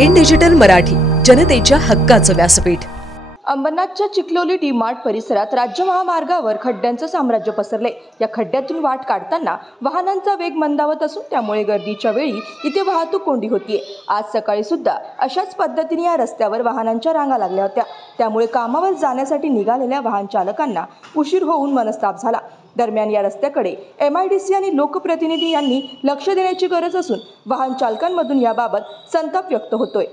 In digital Marathi, जनतेच्या हक्काचं व्यासपीठ। अंबरनाथच्या चिखलोली डी मार्ट परिसरात राज्य महामार्गावर खड्ड्यांचं साम्राज्य पसरले। या खड्ड्यातून वाट काढताना वाहनांचा वेग मंदावत असून त्यामुळे गर्दीच्या वेळी इथे वाहतूक कोंडी होतीये। आज सकाळी सुद्धा अशाच पद्धतीने या रस्त्यावर वाहनांच्या रांगा लागल्या होत्या। त्यामुळे कामावर जाण्यासाठी निघालेल्या वाहन चालकांना उशीर होऊन मनस्ताप झाला। दरम्यान या रस्त्याकडे MIDC आणि लोकप्रतिनिधी यांनी लक्ष देण्याची गरज असून वाहन चालकांमधून याबाबत संताप व्यक्त होतोय।